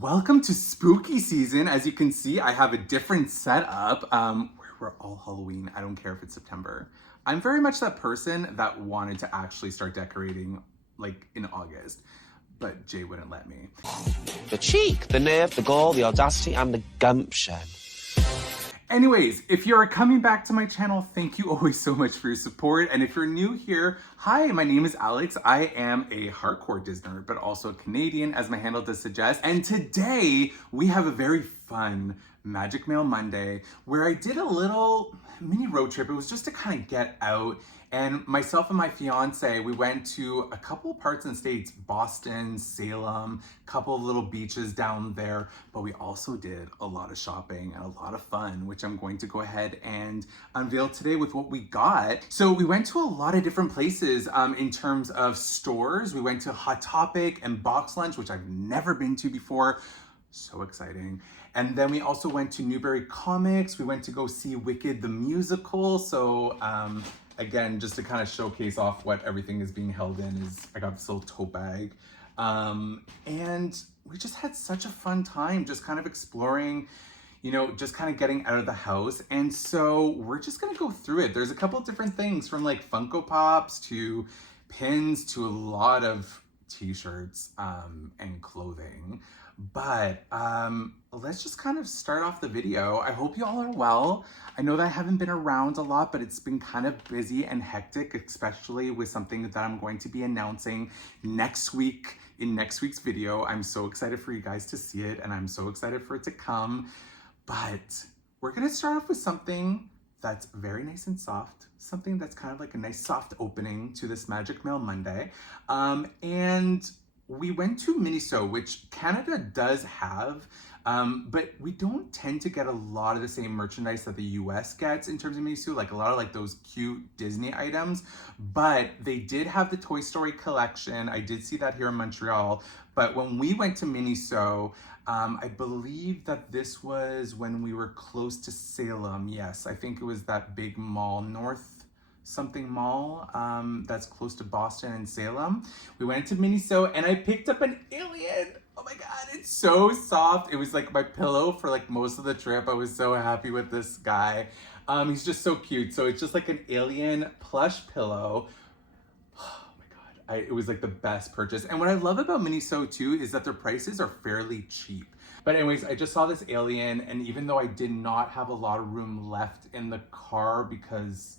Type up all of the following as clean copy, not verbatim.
Welcome to spooky season. As you can see, I have a different setup. We're all Halloween. I don't care if it's September. I'm very much that person that wanted to actually start decorating like in August, but Jay wouldn't let me. The cheek, the nerve, the gall, the audacity, and the gumption. Anyways, if you're coming back to my channel, thank you always so much for your support. And if you're new here, hi, my name is Alex. I am a hardcore Disnerd, but also a Canadian, as my handle does suggest. And today we have a very fun Magic Mail Monday where I did a little mini road trip. It was just to kind of get out. And myself and my fiance, we went to a couple of parts in the States, Boston, Salem, a couple of little beaches down there, but we also did a lot of shopping and a lot of fun, which I'm going to go ahead and unveil today with what we got. So we went to a lot of different places in terms of stores. We went to Hot Topic and Boxlunch, which I've never been to before. So exciting. And then we also went to Newberry Comics. We went to go see Wicked the musical. So again, just to kind of showcase off what everything is being held in is I got this little tote bag. And we just had such a fun time just kind of exploring, you know, just kind of getting out of the house. And so we're just gonna go through it. There's a couple of different things from like Funko Pops to pins to a lot of t-shirts and clothing. But let's just kind of start off the video. I hope you all are well. I know that I haven't been around a lot, but it's been kind of busy and hectic, especially with something that I'm going to be announcing next week in next week's video. I'm so excited for you guys to see it, and I'm so excited for it to come. But we're gonna start off with something that's very nice and soft, something that's kind of like a nice soft opening to this Magic Mail Monday. And we went to Miniso, which Canada does have, but we don't tend to get a lot of the same merchandise that the US gets in terms of Miniso, like a lot of like those cute Disney items, but they did have the Toy Story collection. I did see that here in Montreal, but when we went to Miniso, I believe that this was when we were close to Salem. Yes, I think it was that big mall, North something mall that's close to Boston and Salem. We went to Miniso and I picked up an alien. Oh my God, it's so soft. It was like my pillow for like most of the trip. I was so happy with this guy. He's just so cute. So it's just like an alien plush pillow. Oh my God, it was like the best purchase. And what I love about Miniso too is that their prices are fairly cheap. But anyways, I just saw this alien, and even though I did not have a lot of room left in the car because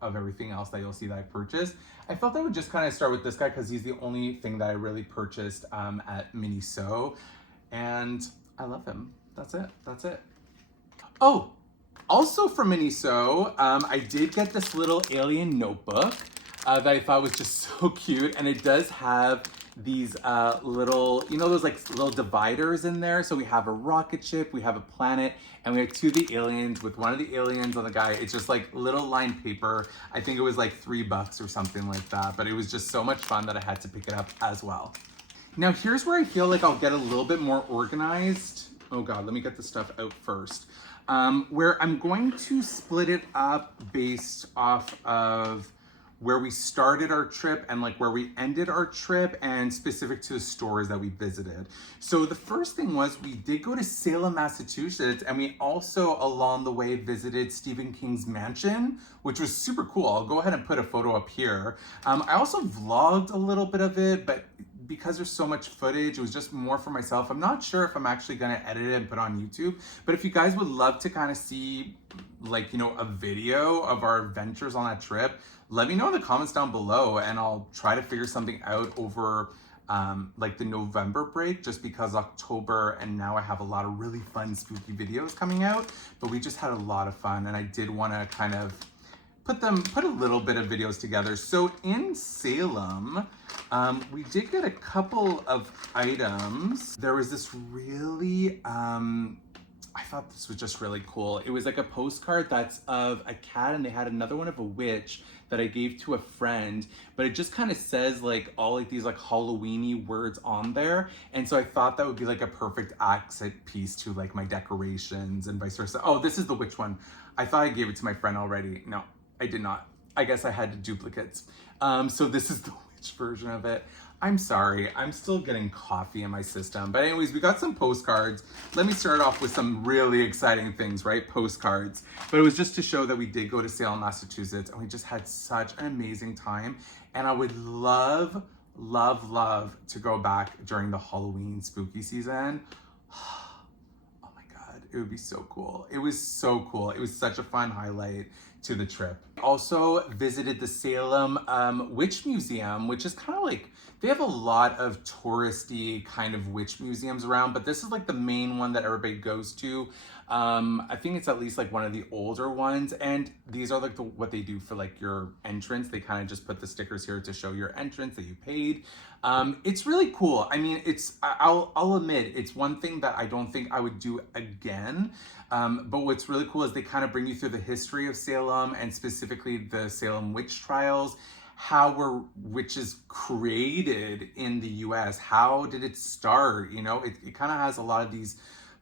of everything else that you'll see that I purchased, I felt I would just kind of start with this guy because he's the only thing that I really purchased at Miniso, and I love him. That's it. Oh, also from Miniso, I did get this little alien notebook that I thought was just so cute, and it does have these little, you know, those like little dividers in there. So we have a rocket ship, we have a planet, and we have two of the aliens. With one of the aliens on the guy, it's just like little lined paper. I think it was like $3 or something like that, but it was just so much fun that I had to pick it up as well. Now here's where I feel like I'll get a little bit more organized. Oh God, let me get the stuff out first. Where I'm going to split it up based off of where we started our trip and like where we ended our trip, and specific to the stores that we visited. So the first thing was we did go to Salem, Massachusetts, and we also along the way visited Stephen King's mansion, which was super cool. I'll go ahead and put a photo up here. I also vlogged a little bit of it, but because there's so much footage, it was just more for myself. I'm not sure if I'm actually gonna edit it and put it on YouTube, but if you guys would love to kind of see like, you know, a video of our adventures on that trip, let me know in the comments down below, and I'll try to figure something out over like the November break, just because October and now I have a lot of really fun spooky videos coming out. But we just had a lot of fun, and I did want to kind of put a little bit of videos together. So in Salem, we did get a couple of items. There was this really I thought this was just really cool. It was like a postcard that's of a cat, and they had another one of a witch that I gave to a friend, but it just kind of says like all like these like Halloween-y words on there. And so I thought that would be like a perfect accent piece to like my decorations and vice versa. Oh, this is the witch one. I thought I gave it to my friend already. No, I did not. I guess I had duplicates. So this is the witch version of it. I'm sorry, I'm still getting coffee in my system. But anyways, we got some postcards. Let me start off with some really exciting things, right? Postcards. But it was just to show that we did go to Salem, Massachusetts, and we just had such an amazing time. And I would love, love, love to go back during the Halloween spooky season. Oh my God, it would be so cool. It was so cool. It was such a fun highlight to the trip. Also visited the Salem Witch Museum, which is kind of like, they have a lot of touristy kind of witch museums around, but this is like the main one that everybody goes to. I think it's at least like one of the older ones, and these are like what they do for like your entrance. They kind of just put the stickers here to show your entrance that you paid. It's really cool. I mean, I'll admit, it's one thing that I don't think I would do again. But what's really cool is they kind of bring you through the history of Salem, and specifically the Salem witch trials. How were witches created in the US? How did it start? You know, it kind of has a lot of these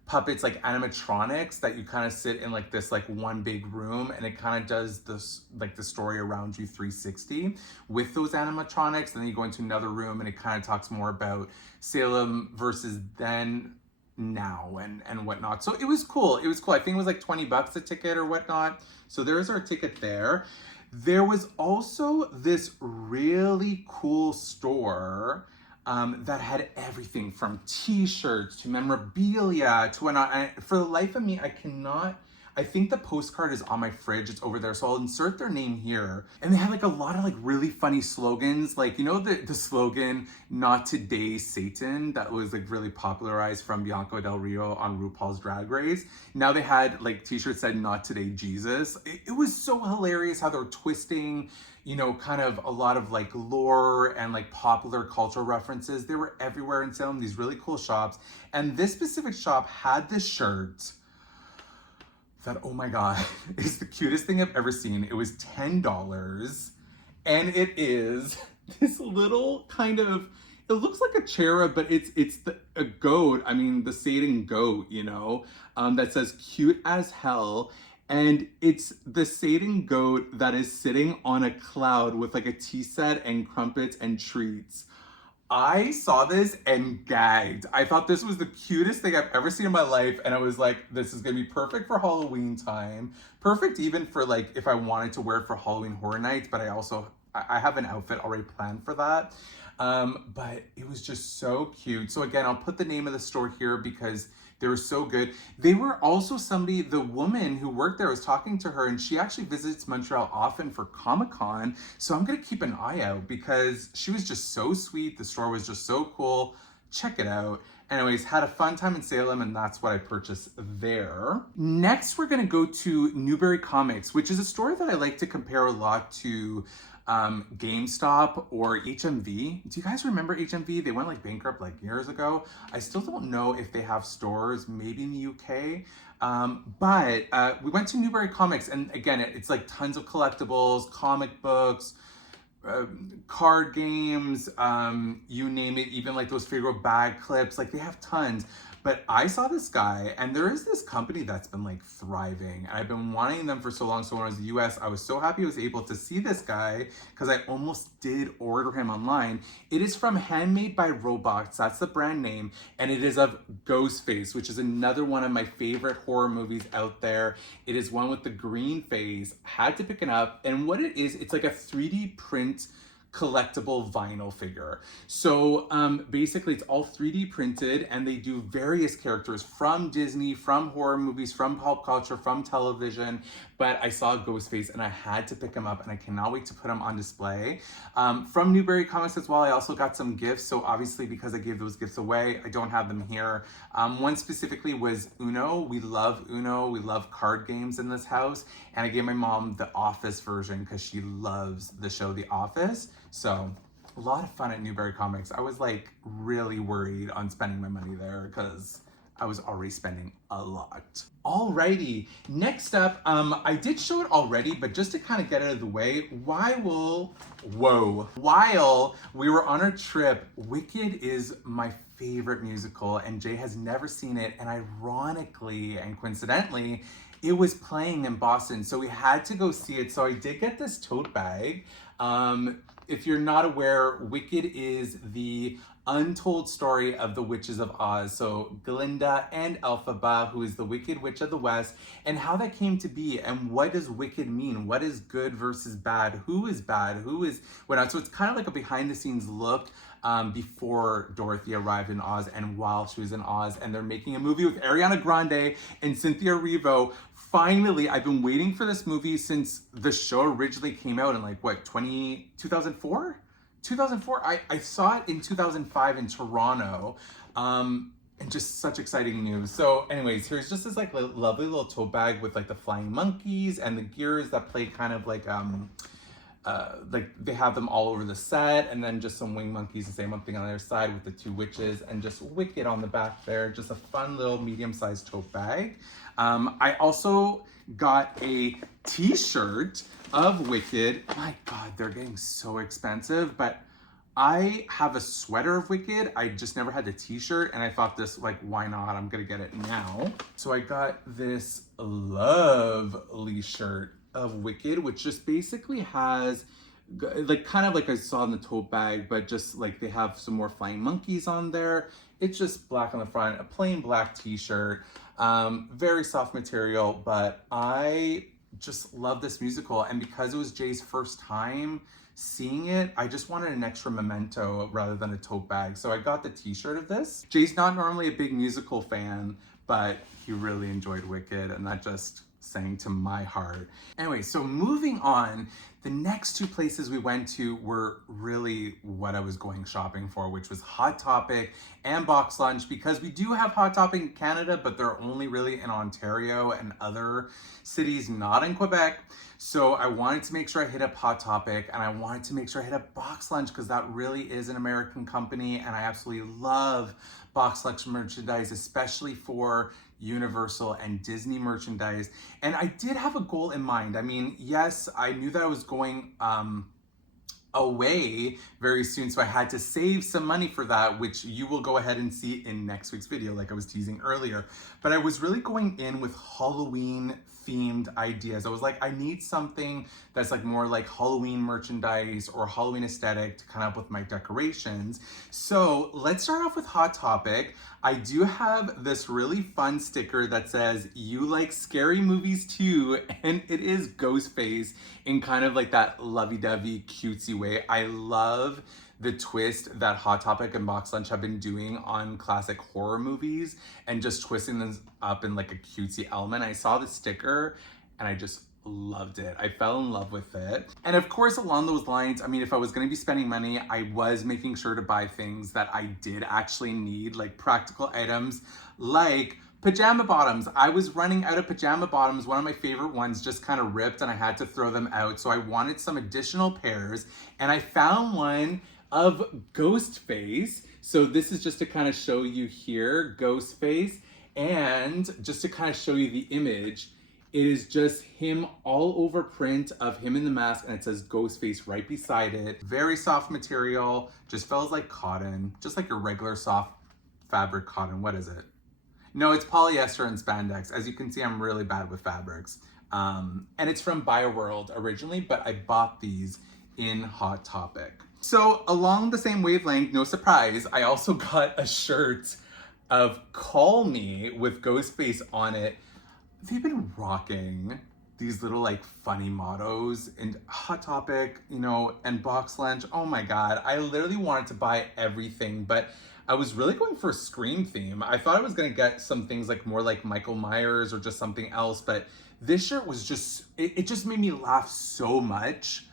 puppets, like animatronics, that you kind of sit in like this like one big room, and it kind of does this like the story around you 360 with those animatronics. And then you go into another room and it kind of talks more about Salem versus then, now, and whatnot. So it was cool. It was cool. I think it was like $20 a ticket or whatnot. So there's our ticket there. There was also this really cool store that had everything from t-shirts to memorabilia to whatnot. And for the life of me, I think the postcard is on my fridge. It's over there. So I'll insert their name here. And they had like a lot of like really funny slogans. Like, you know, the slogan, "Not Today, Satan," that was like really popularized from Bianca Del Rio on RuPaul's Drag Race. Now they had like t-shirts that said "Not Today, Jesus." It was so hilarious how they're twisting, you know, kind of a lot of like lore and like popular cultural references. They were everywhere in Salem, these really cool shops. And this specific shop had this shirt that, oh my God, is the cutest thing I've ever seen. It was $10, and it is this little kind of, it looks like a cherub, but it's a goat. I mean, the Satan goat, you know, that says "cute as hell." And it's the Satan goat that is sitting on a cloud with like a tea set and crumpets and treats. I saw this and gagged. I thought this was the cutest thing I've ever seen in my life. And I was like, this is gonna be perfect for Halloween time. Perfect even for like, if I wanted to wear it for Halloween Horror Nights, but I have an outfit already planned for that. But it was just so cute. So again, I'll put the name of the store here because they were so good. They were also the woman who worked there, I was talking to her, and she actually visits Montreal often for Comic-Con. So I'm gonna keep an eye out because she was just so sweet. The store was just so cool. Check it out. Anyways, had a fun time in Salem, and that's what I purchased there. Next, we're gonna go to Newberry Comics, which is a store that I like to compare a lot to GameStop or HMV. Do you guys remember HMV? They went like bankrupt like years ago. I still don't know if they have stores, maybe in the UK. But we went to Newberry Comics, and again, it's like tons of collectibles, comic books, card games, you name it, even like those Figaro bag clips, like they have tons. But I saw this guy, and there is this company that's been like thriving, and I've been wanting them for so long. So when I was in the US, I was so happy I was able to see this guy because I almost did order him online. It is from Handmade by Robots, that's the brand name, and it is of Ghostface, which is another one of my favorite horror movies out there. It is one with the green face. Had to pick it up, and what it is, it's like a 3D print collectible vinyl figure. So basically it's all 3D printed, and they do various characters from Disney, from horror movies, from pop culture, from television. But I saw Ghostface and I had to pick him up, and I cannot wait to put him on display. From Newberry Comics as well, I also got some gifts. So obviously because I gave those gifts away, I don't have them here. One specifically was Uno. We love Uno. We love card games in this house. And I gave my mom the Office version because she loves the show The Office. So a lot of fun at Newberry Comics. I was like really worried on spending my money there because I was already spending a lot. Alrighty, next up, I did show it already, but just to kind of get out of the way, while we were on our trip, Wicked is my favorite musical, and Jay has never seen it, and ironically and coincidentally, it was playing in Boston, so we had to go see it. So I did get this tote bag. If you're not aware, Wicked is the untold story of the Witches of Oz. So Glinda and Elphaba, who is the Wicked Witch of the West, and how that came to be, and what does wicked mean? What is good versus bad? Who is bad? Who is what? So it's kind of like a behind the scenes look before Dorothy arrived in Oz and while she was in Oz. And they're making a movie with Ariana Grande and Cynthia Erivo. Finally, I've been waiting for this movie since the show originally came out in like what, 2004? 2004. I saw it in 2005 in Toronto. And just such exciting news. So anyways, here's just this like lovely little tote bag with like the flying monkeys and the gears that play kind of like they have them all over the set, and then just some wing monkeys, the same thing on the other side with the two witches, and just Wicked on the back there. Just a fun little medium-sized tote bag. I also got a t-shirt of Wicked. My God, they're getting so expensive, but I have a sweater of Wicked. I just never had the t-shirt, and I thought this, like, why not? I'm gonna get it now. So I got this lovely shirt of Wicked, which just basically has, like, kind of like I saw in the tote bag, but just like they have some more flying monkeys on there. It's just black on the front, a plain black t-shirt, very soft material, but I just love this musical. And because it was Jay's first time seeing it, I just wanted an extra memento rather than a tote bag. So I got the t-shirt of this. Jay's not normally a big musical fan, but he really enjoyed Wicked, and that just sang to my heart. Anyway, so moving on, the next two places we went to were really what I was going shopping for, which was Hot Topic and Boxlunch, because we do have Hot Topic in Canada, but they're only really in Ontario and other cities, not in Quebec. So I wanted to make sure I hit up Hot Topic, and I wanted to make sure I hit up Boxlunch, because that really is an American company, and I absolutely love Boxlunch merchandise, especially for Universal and Disney merchandise. And I did have a goal in mind. I mean, yes, I knew that I was going away very soon, so I had to save some money for that, which you will go ahead and see in next week's video, like I was teasing earlier. But I was really going in with Halloween themed ideas. I was like, I need something that's like more like Halloween merchandise or Halloween aesthetic to come up with my decorations. So let's start off with Hot Topic. I do have this really fun sticker that says, "You like scary movies too," and it is Ghostface in kind of like that lovey-dovey cutesy way. I love the twist that Hot Topic and Boxlunch have been doing on classic horror movies and just twisting them up in like a cutesy element. I saw the sticker and I just loved it. I fell in love with it. And of course, along those lines, I mean, if I was going to be spending money, I was making sure to buy things that I did actually need, like practical items, like pajama bottoms. I was running out of pajama bottoms. One of my favorite ones just kind of ripped and I had to throw them out. So I wanted some additional pairs, and I found one of Ghostface. So this is just to kind of show you here, Ghostface, and just to kind of show you the image. It is just him all over print of him in the mask, and it says Ghostface right beside it. Very soft material, just feels like cotton, just like your regular soft fabric cotton. What is it? No, it's polyester and spandex. As you can see, I'm really bad with fabrics. And it's from BioWorld originally, but I bought these in Hot Topic. So along the same wavelength, no surprise, I also got a shirt of Call Me with Ghostface on it. They've been rocking these little like funny mottos in Hot Topic, you know, and Boxlunch. Oh my God, I literally wanted to buy everything, but I was really going for a Scream theme. I thought I was gonna get some things like more like Michael Myers or just something else, but this shirt was just, it just made me laugh so much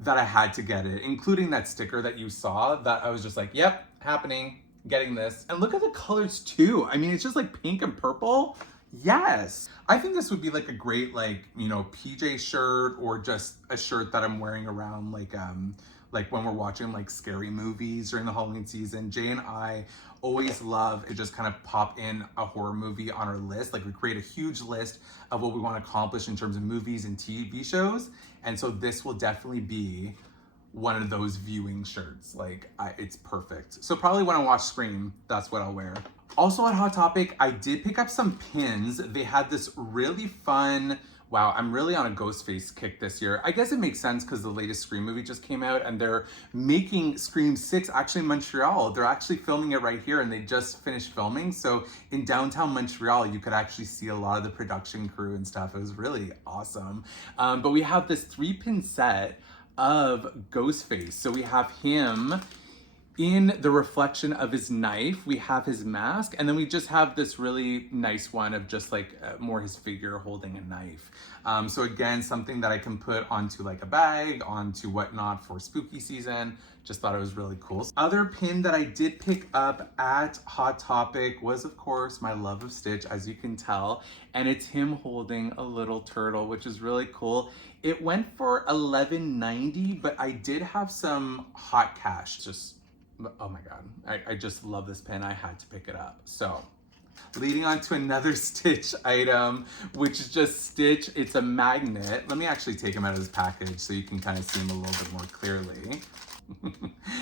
that I had to get it, including that sticker that you saw, that I was just like, yep, happening, getting this. And look at the colors too. I mean, it's just like pink and purple. Yes. I think this would be like a great, like, you know, PJ shirt, or just a shirt that I'm wearing around like when we're watching like scary movies during the Halloween season. Jay and I always love to just kind of pop in a horror movie on our list. Like we create a huge list of what we want to accomplish in terms of movies and TV shows. And so this will definitely be one of those viewing shirts. Like it's perfect. So probably when I watch Scream, that's what I'll wear. Also at Hot Topic, I did pick up some pins. They had this really fun wow, I'm really on a Ghostface kick this year. I guess it makes sense because the latest Scream movie just came out and they're making Scream 6 actually in Montreal. They're actually filming it right here and they just finished filming. So in downtown Montreal, you could actually see a lot of the production crew and stuff. It was really awesome. But we have this 3-pin set of Ghostface. So we have him in the reflection of his knife, we have his mask, and then we just have this really nice one of just like more his figure holding a knife. So again, something that I can put onto like a bag, onto whatnot for spooky season. Just thought it was really cool. Other pin that I did pick up at Hot Topic was of course my love of Stitch, as you can tell, and it's him holding a little turtle, which is really cool. It went for $11.90, but I did have some hot cash. Just oh my god, I just love this pin. I had to pick it up. So leading on to another Stitch item, which is just Stitch. It's a magnet. Let me actually take him out of his package so you can kind of see him a little bit more clearly.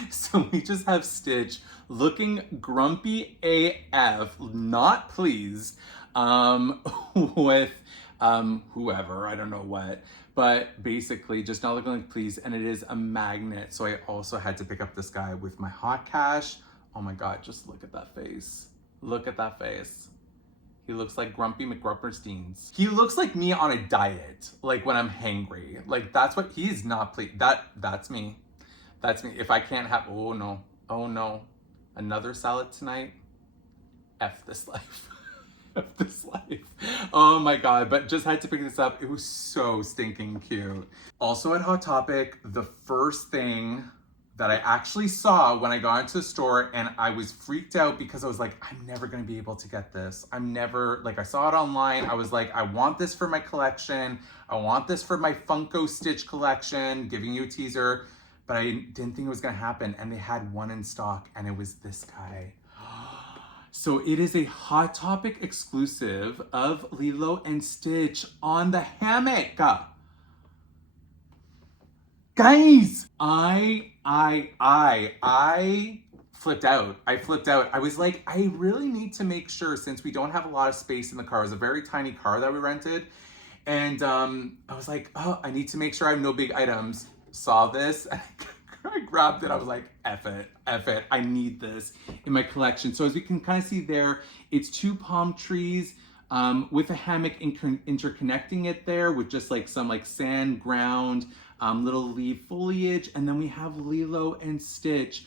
So we just have Stitch looking grumpy AF, not pleased with whoever, I don't know what, but basically just not looking like pleased, and it is a magnet. So I also had to pick up this guy with my hot cash. Oh my god, just look at that face. Look at that face. He looks like Grumpy McGrumpersteins. He looks like me on a diet, like when I'm hangry. Like that's what he is not pleased. That's me. That's me. If I can't have, oh no, another salad tonight. F this life. F this life. Oh my god, but just had to pick this up. It was so stinking cute. Also at Hot Topic, the first thing that I actually saw when I got into the store, and I was freaked out because I was like, I'm never gonna be able to get this. I saw it online. I was like, I want this for my collection. I want this for my Funko Stitch collection, giving you a teaser, but I didn't think it was gonna happen. And they had one in stock and it was this guy. So it is a Hot Topic exclusive of Lilo and Stitch on the hammock. Guys, I flipped out. I flipped out. I was like, I really need to make sure, since we don't have a lot of space in the car. It was a very tiny car that we rented. And I was like, oh, I need to make sure I have no big items. Saw this, I grabbed it. I was like, F it. I need this in my collection. So as we can kind of see there, it's 2 palm trees with a hammock interconnecting it there with just like some like sand ground, little leaf foliage. And then we have Lilo and Stitch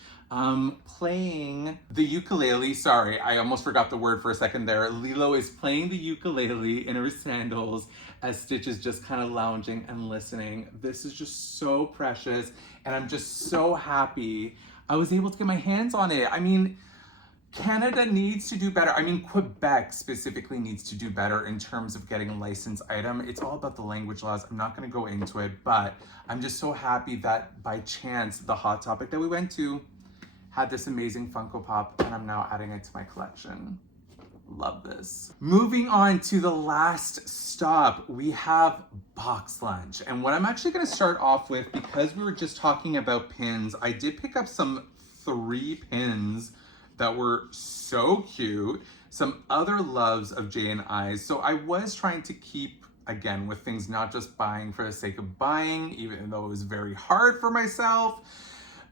playing the ukulele. Sorry, I almost forgot the word for a second there. Lilo is playing the ukulele in her sandals as Stitch is just kind of lounging and listening. This is just so precious, and I'm just so happy I was able to get my hands on it. I mean, Canada needs to do better. I mean, Quebec specifically needs to do better in terms of getting a licensed item. It's all about the language laws. I'm not going to go into it, but I'm just so happy that by chance, the Hot Topic that we went to had this amazing Funko Pop, and I'm now adding it to my collection. Love this. Moving on to the last stop, we have Boxlunch. And what I'm actually going to start off with, because we were just talking about pins, I did pick up some 3 pins that were so cute. Some other loves of J and I's. So I was trying to keep, again, with things not just buying for the sake of buying, even though it was very hard for myself.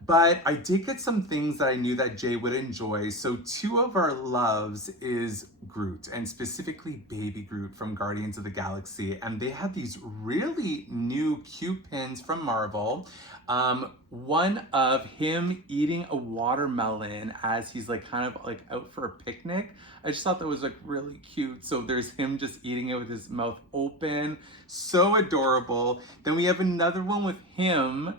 But I did get some things that I knew that Jay would enjoy. So 2 of our loves is Groot, and specifically Baby Groot from Guardians of the Galaxy. And they had these really new cute pins from Marvel. One of him eating a watermelon as he's like kind of like out for a picnic. I just thought that was like really cute. So there's him just eating it with his mouth open. So adorable. Then we have another one with him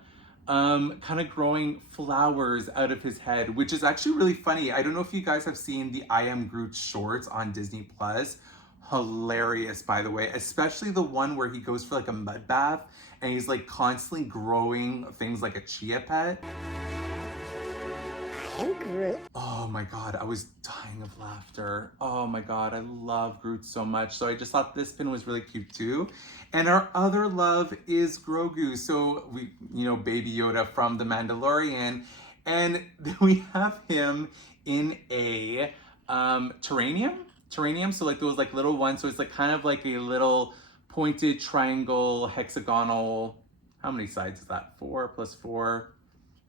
kind of growing flowers out of his head, which is actually really funny. I don't know if you guys have seen the I Am Groot shorts on Disney Plus. Hilarious, by the way, especially the one where he goes for like a mud bath and he's like constantly growing things like a chia pet. Oh my god, I was dying of laughter. Oh my god, I love Groot so much. So I just thought this pin was really cute too. And our other love is Grogu. So we, Baby Yoda from The Mandalorian. And we have him in a terrarium. So like those like little ones. So it's like kind of like a little pointed triangle, hexagonal, how many sides is that? 4 plus 4,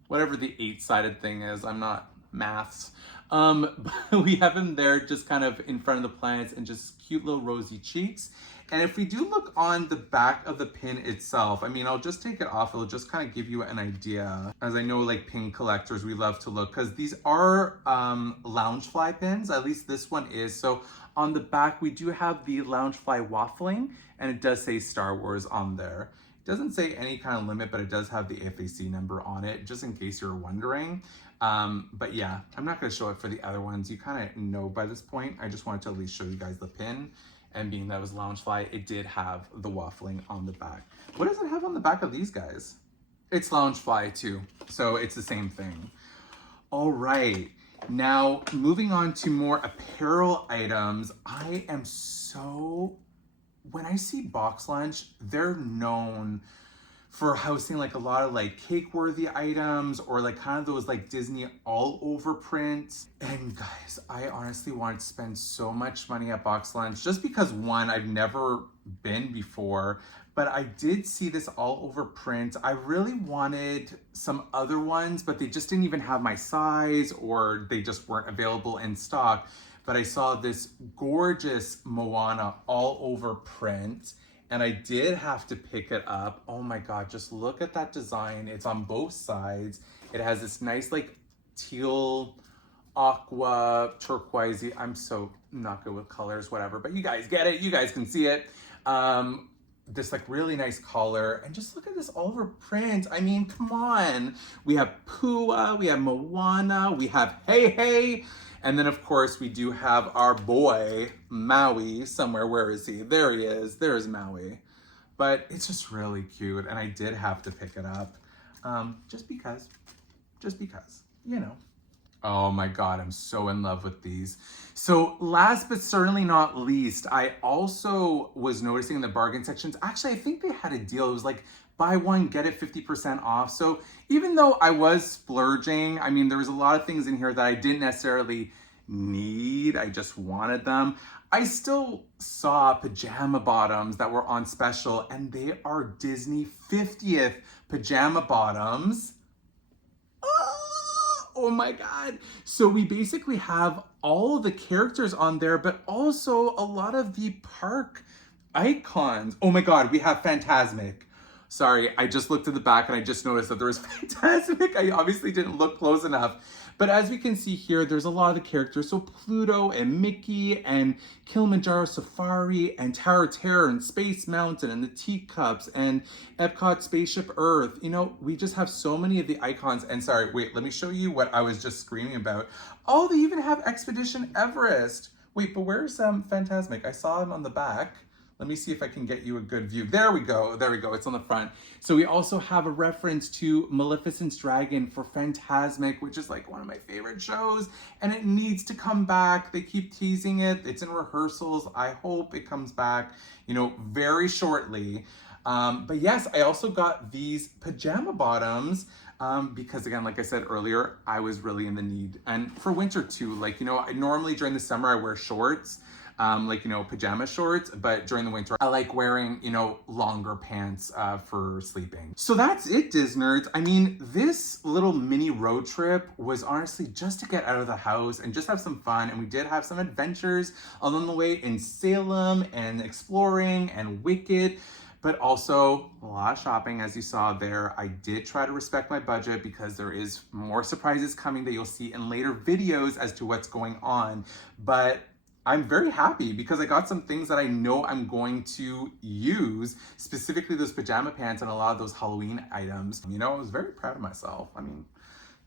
whatever the 8-sided thing is. I'm not maths. But we have him there just kind of in front of the plants and just cute little rosy cheeks. And if we do look on the back of the pin itself, I mean, I'll just take it off. It'll just kind of give you an idea. As I know, like pin collectors, we love to look because these are loungefly pins. At least this one is. So on the back, we do have the loungefly waffling, and it does say Star Wars on there. It doesn't say any kind of limit, but it does have the FAC number on it, just in case you're wondering. But yeah, I'm not going to show it for the other ones. You kind of know by this point. I just wanted to at least show you guys the pin. And being that it was loungefly, it did have the waffling on the back. What does it have on the back of these guys? It's loungefly too, so it's the same thing. All right, now moving on to more apparel items. I am so, when I see Boxlunch, they're known for housing like a lot of like cake-worthy items or like kind of those like Disney all over prints. And guys, I honestly wanted to spend so much money at Boxlunch just because one, I've never been before, but I did see this all over print. I really wanted some other ones, but they just didn't even have my size or they just weren't available in stock. But I saw this gorgeous Moana all over print, and I did have to pick it up. Oh my God, just look at that design. It's on both sides. It has this nice like teal, aqua, turquoisey. I'm so not good with colors, whatever, but you guys get it. You guys can see it. This like really nice collar, and just look at this all over print. I mean, come on. We have Pua, we have Moana, we have Hey Hey. And then, of course, we do have our boy, Maui, somewhere. Where is he? There he is. There's Maui. But it's just really cute, and I did have to pick it up. Just because, you know. Oh my God, I'm so in love with these. So last but certainly not least, I also was noticing in the bargain sections, actually, I think they had a deal. It was like, buy one, get it 50% off. So even though I was splurging, I mean, there was a lot of things in here that I didn't necessarily need. I just wanted them. I still saw pajama bottoms that were on special, and they are Disney 50th pajama bottoms. Oh my God. So we basically have all the characters on there, but also a lot of the park icons. Oh my God, we have Fantasmic. Sorry, I just looked at the back and I just noticed that there was Fantasmic. I obviously didn't look close enough. But as we can see here, there's a lot of the characters. So Pluto and Mickey and Kilimanjaro Safari and Tower of Terror and Space Mountain and the Teacups and Epcot Spaceship Earth. You know, we just have so many of the icons. And sorry, wait, let me show you what I was just screaming about. Oh, they even have Expedition Everest. Wait, but where's Fantasmic? I saw him on the back. Let me see if I can get you a good view. There we go. There we go. It's on the front. So we also have a reference to Maleficent's Dragon for Fantasmic, which is like one of my favorite shows, and it needs to come back. They keep teasing it. It's in rehearsals. I hope it comes back, you know, very shortly. But yes, I also got these pajama bottoms because again, like I said earlier, I was really in the need. And for winter too, like, you know, I normally during the summer I wear shorts. Like, you know, pajama shorts, but during the winter, I like wearing, you know, longer pants for sleeping. So that's it, Disnerds. I mean, this little mini road trip was honestly just to get out of the house and just have some fun. And we did have some adventures along the way in Salem and exploring and Wicked, but also a lot of shopping, as you saw there. I did try to respect my budget because there is more surprises coming that you'll see in later videos as to what's going on. But I'm very happy because I got some things that I know I'm going to use, specifically those pajama pants and a lot of those Halloween items. You know, I was very proud of myself. I mean,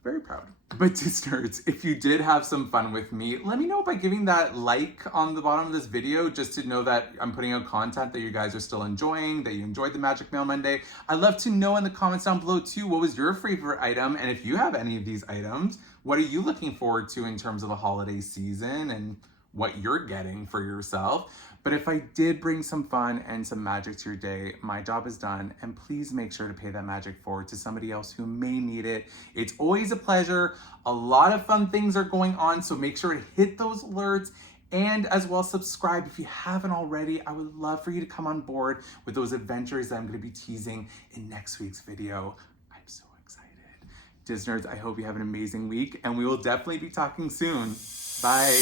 very proud. But Disnerds, if you did have some fun with me, let me know by giving that like on the bottom of this video, just to know that I'm putting out content that you guys are still enjoying, that you enjoyed the Magic Mail Monday. I'd love to know in the comments down below too, what was your favorite item? And if you have any of these items, what are you looking forward to in terms of the holiday season and what you're getting for yourself? But if I did bring some fun and some magic to your day, my job is done, and please make sure to pay that magic forward to somebody else who may need it. It's always a pleasure. A lot of fun things are going on, so make sure to hit those alerts And as well, subscribe if you haven't already. I would love for you to come on board with those adventures that I'm going to be teasing in next week's video. I'm so excited. Disnerds, I hope you have an amazing week, and we will definitely be talking soon. Bye.